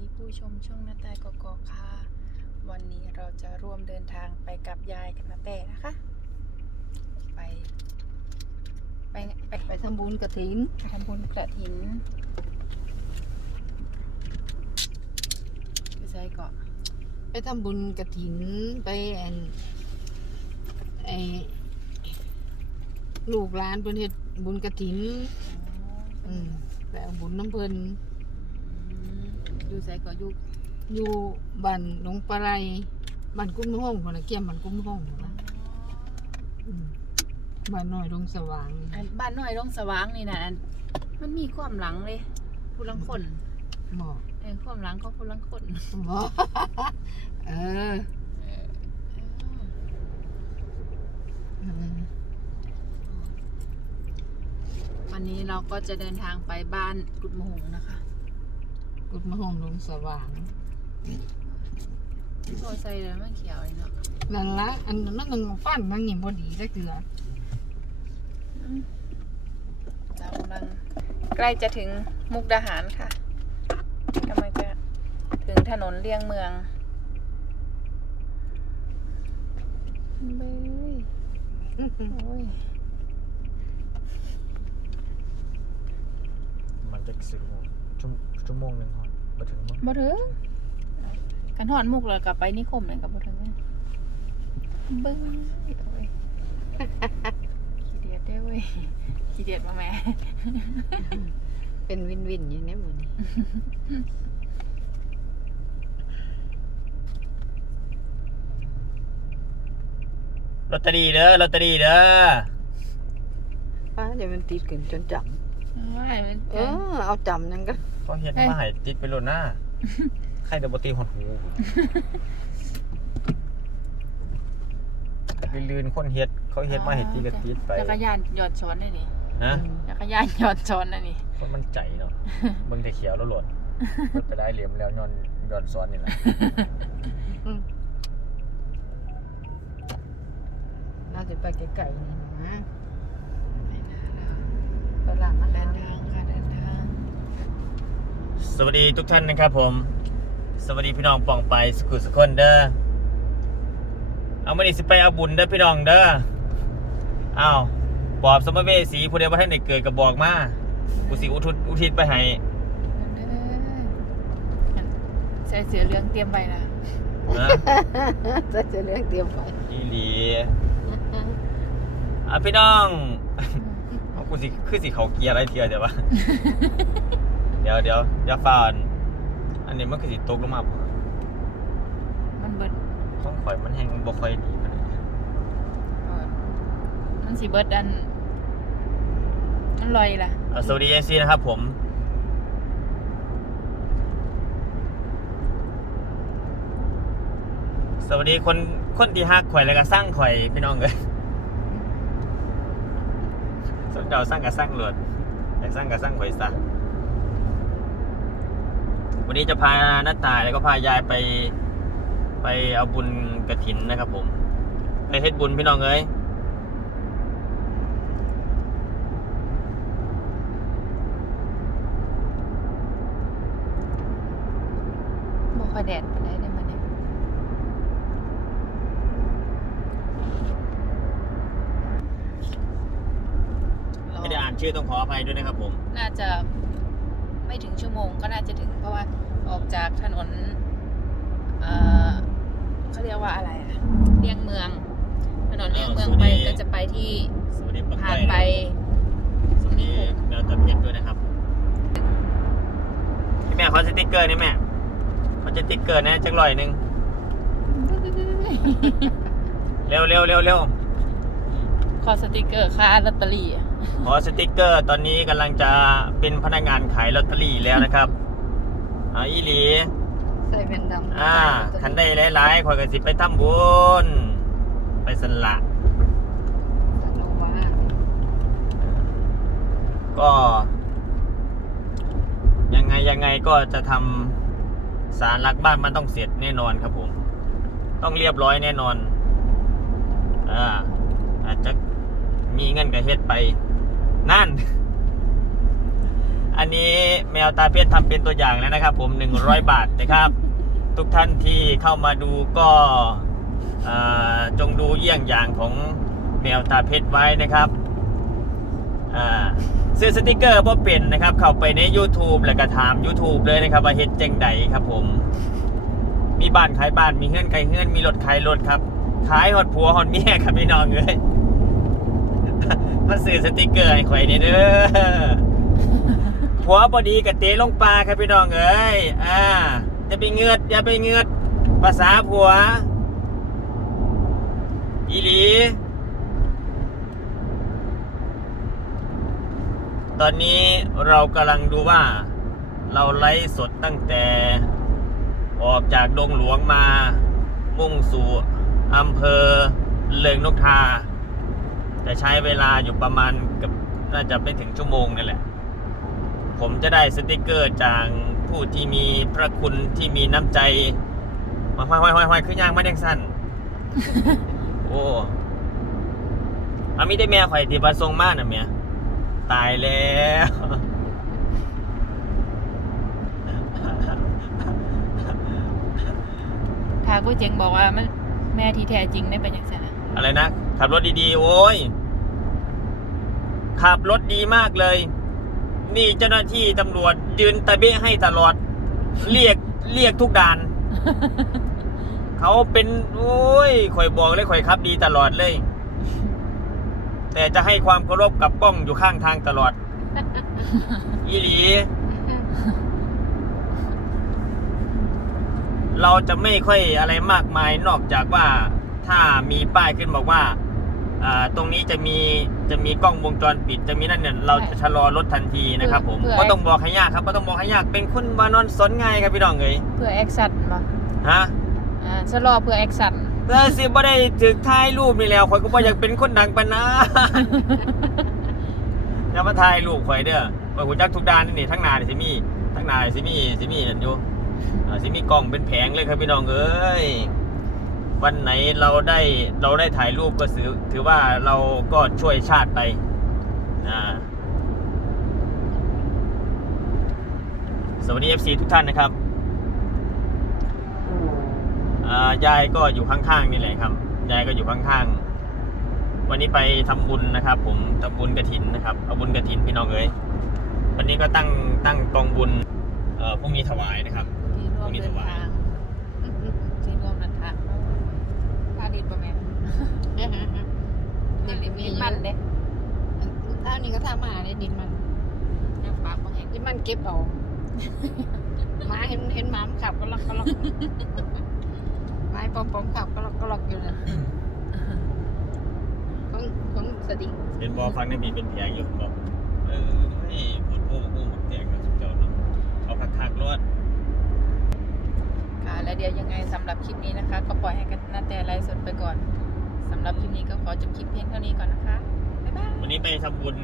ดีผู้ชมช่องนาแต่กกอกค่ะ วันนี้เราจะร่วมเดินทางไปกับยายกับนาแต่นะคะ ไป ไปไปไปทำบุญกระถินไปทำบุญกระถินไปใส่เกาะไปทำบุญกระถินไปอันไอลูกหลานเพิ่นเฮ็ดบุญกระถิน อืมไปเอาบุญน้ำเพิ่น อยู่ใส่เกาะอยู่อยู่บ้านหนองปลาไหลบ้านกุ้มห้องพุ่นน่ะเกี่ยมบ้านกุ้มห้องพุ่นน่ะอืมบ้านน้อยดงสว่างอันบ้านน้อยร่องสว่างนี่นะอันมันมีความหลังเลยผู้ลังคนหมอเออความหลังก็ผู้ลังคนหมอเออเออวันนี้เราก็จะเดินทางไปบ้านกุดมหงนะคะ กุดมห้องดงสว่างโซใส่แล้วมันเขียวเลยเนาะนั่นละอันนั้นมันฟันมันนี่บ่ดีจักเทื่อเรากำลังใกล้จะถึงมุกดาหารค่ะกำลังจะถึงถนนเลี่ยงเมืองเบ้ยโอ้ยมันจะสิบโมงชั่วชั่วโมงหนึ่ง หอนมาถึงมั้งบ่ถึงกันหอนมุกแล้วกลับไปนิคมเลยกับบ่ถึงเนี่ยเบ้ยโอ้ยขี้เดียดได้เว้ยขี้เดียดมาแม่เป็นวินวินอยู่ในหมื้นี้ลอตเตอรี่เด้อลอตเตอรี่เด้อ ป้าเดี๋ยวมันติดกันจนจำ ไม่มันเออเอาจำนั่นก็เขาเฮ็ดมาให้ติดไปโลดหน้าใครเดบตีหดหูไปลืนคนเฮ็ด เขาเฮ็ดมาให้ติดก็ติดไปจักรยานหยอดช้อนได้นี่นะจักรยานหยอดช้อนนะนี่คนมันใจเนาะเบิ่งแต่เขียวแล้วโหลดรถไปได้เหลี่ยมแล้วย้อนย้อนซ้อนนี่แหละอืมน่าจะไปไกลๆนี่นะ ไปหลังอาเดิหารนทางค่ะเดินทางสวัสดีทุกท่านนะครับผม สวัสดีพี่น้องป่องไปสุขุสุคนเด้อเอามานี่สิไปเอาบุญเด้อพี่น้องเด้ออ้าวปอบสมภเวสีผู้ใดว่าท่านได้เกิดกับบอกมากูสิอุทิศอุทิศไปให้ใส่เสือเหลืองเตรียมไปนะนะจะจะเรื่องเตรียมไปอีหลีอะพี่น้องเอา กูสิคือสิเขาเกียร์อะไรเทียเดี๋ยววะ เดี๋ยวเดี๋ยวอย่าฟ้าอันอันนี้มันคือสิตกลงมาบ่มันเบิดของข่อยมันแห้งบ่ค่อยดีปานใดเออมันสีเบิดอันมันลอยล่ะอะสวัสดีเอซีนะครับผมสวัสดีคนคนที่ฮักข่อยแล้วก็สร้างข่อยพี่น้องเอ้ย สนเดาสร้างกับสร้างหลวดอยากสร้างกับสร้างข่อยซะวันนี้จะพาน้าตายแล้วก็พายายไป ไปเอาบุญกระถินนะครับผมไปเฮ็ดบุญพี่น้องเอ้ยบ่ค่อยแดดปานใดได้มาเนี่ย ไม่ได้อ่าน ชื่อต้องขออภัยด้วยนะครับผม น่าจะไม่ถึงชั่วโมงก็น่าจะถึงเพราะว่าออกจากถนนเอ่อเขาเรียกว่าอะไรอะเลี่ยงเมือง ถนนเลี่ยงเมืองไปก็จะไปที่สวัสดีปักผ่านใต้ไปสวัสดีแมวตะเพียนด้วยนะครับพี่แม่ขอสติ๊กเกอร์นี่แม่ขอสติ๊กเกอร์นะจังลอยหนึ่งเร็วเร็วเร็วเร็วขอสติกเกอร์ค่าลอตเตอรี่อะ ขอสติ๊กเกอร์ ตอนนี้กำลังจะเป็นพนักงานขายลอตเตอรี่แล้วนะครับอ่าอีหลี ใส่เป็นดำอ่าคันได้หลายๆขอยก็สิไปทำบุญ ไปสละสนุกว่าก็ ยังไงยังไงก็จะทำสารหลักบ้านมันต้องเสร็จแน่นอนครับผม ต้องเรียบร้อยแน่นอน อ่าอาจจะมีเงินกับเฮ็ดไป นั่น อันนี้แมวตาเพชรทำเป็นตัวอย่างแล้วนะครับ ผม100บาทนะครับ ทุกท่านที่เข้ามาดูก็จงดูเยี่ยงอย่างของแมวตาเพชรไว้นะครับอ่าซื้อสติกเกอร์พ่เป็นนะครับ เข้าไปใน YouTube แล้วก็ถาม YouTube เลยนะครับ ว่าเฮ็ดจังใดครับผม มีบ้านขายบ้านมีเงื่อนไขเงื่อนมีรถขายรถครับ ขายหอดผัวหอดเมียครับพี่น้องเลย มาซื้อสติกเกอร์ให้ข่อยนี่เด้อผัวบอดีกับเตะลงปลาครับพี่น้องเอ้ยอ่าอย่าไปเงือดอย่าไปเงือดภาษาผัว อีหลี ตอนนี้เรากำลังดูว่า เราไลฟ์สดตั้งแต่ ออกจากดงหลวงมา มุ่งสู่อำเภอเลิงนกทา จะใช้เวลาอยู่ประมาณเกับน่าจะไม่ถึงชั่วโมงนี่แหละ ผมจะได้สติกเกอร์จากผู้ที่มีพระคุณที่มีน้ำใจมาห้อยห้อยห้อยห้อยคือย่างมาเด็กสั้นโอ้อามีได้เมียข่อยที่บาทรงมากนะเมียตายแล้วทากุ้ยเจงบอกว่ามันแม่ที่แท้จริงได้เป็นอย่างไรนะ อะไรนะ ขับรถดีๆ โอ้ย ขับรถดีมากเลย นี่เจ้าหน้าที่ตำรวจยืนตะเบะให้ตลอด เรียกเรียกทุกด่าน เขาเป็น โอ้ยข่อยบอกเลยข่อยขับดีตลอดเลย แต่จะให้ความเคารพกับกล้องอยู่ข้างทางตลอดอีหลีเราจะไม่ค่อยอะไรมากมายนอกจากว่า ถ้ามีป้ายขึ้นบอกว่าอ่าตรงนี้จะมีจะมีกล้องวงจรปิดจะมีนั่นเนี่ยเราจะชะลอรถทันทีนะครับผมก็ต้องบอกให้ยากครับก็ต้องบอกให้ยากเป็นคนมานอนสนไงายครับพี่น้องเอ้ยเพื่อแอคชั่นมาฮะอ่าชะลอเพื่อแอคชั่นเพื่อสิบ่ได้ถึกถ่ายรูปนี่แล้วข่อยก็บ่อยากเป็นคนดังปานนั้นอย่ามาถ่ายรูปข่อยเด้อข่อยหูจักทุกด้านนี่นี่ทั้งหน้านี่สิมีทั้งหน้านี่สิมีสิมีนั่นอยู่อ่าสิมีกล้องเป็นแผงเลยครับพี่น้องเอ้ย วันไหนเราได้เราได้ถ่ายรูปก็ถือถือว่าเราก็ช่วยชาติไปอ่าสวัสดี FC ทุกท่านนะครับอ่ายายก็อยู่ข้างๆนี่แหละครับ ยายก็อยู่ข้างๆ วันนี้ไปทำบุญนะครับ ผมทำบุญกระถินนะครับ เอาบุญกระถินพี่น้องเอ้ย วันนี้ก็ตั้งตั้งกองบุญ เอ่อพรุ่งนี้ถวายนะครับที่ร่วมเดินทางที่ร่วมเดินทางพาดิดป่ะแม่ เดี๋เดี๋ยยววนี้นี้มีมีมัมันเด้ถ้านี่ก็ทำมาได้ดินมันปากบ่แห้งดินมันเก็บเอาหมาเห็นเห็นหมามนขับก็ล็อกก็ล็อกไม้ปอมปอมขับก็ล็อกก็ล็อกอยู่เลยของของสดิงเป็นบอฟังในบีเป็นแผลอยู่บอกเออนี่ปวดโอ้โหหมดแตกแล้วสุดยอดเนาะเอาคักๆรวดค่ะ แล้วเดี๋ยวยังไงสำหรับคลิปนี้นะคะ ก็ปล่อยให้กันนาแต่ไลฟ์สดไปก่อน สำหรับคลิปนี้ก็ขอจบคลิปเพียงเท่านี้ก่อนนะคะ บ๊ายบาย วันนี้ไปทำบุญ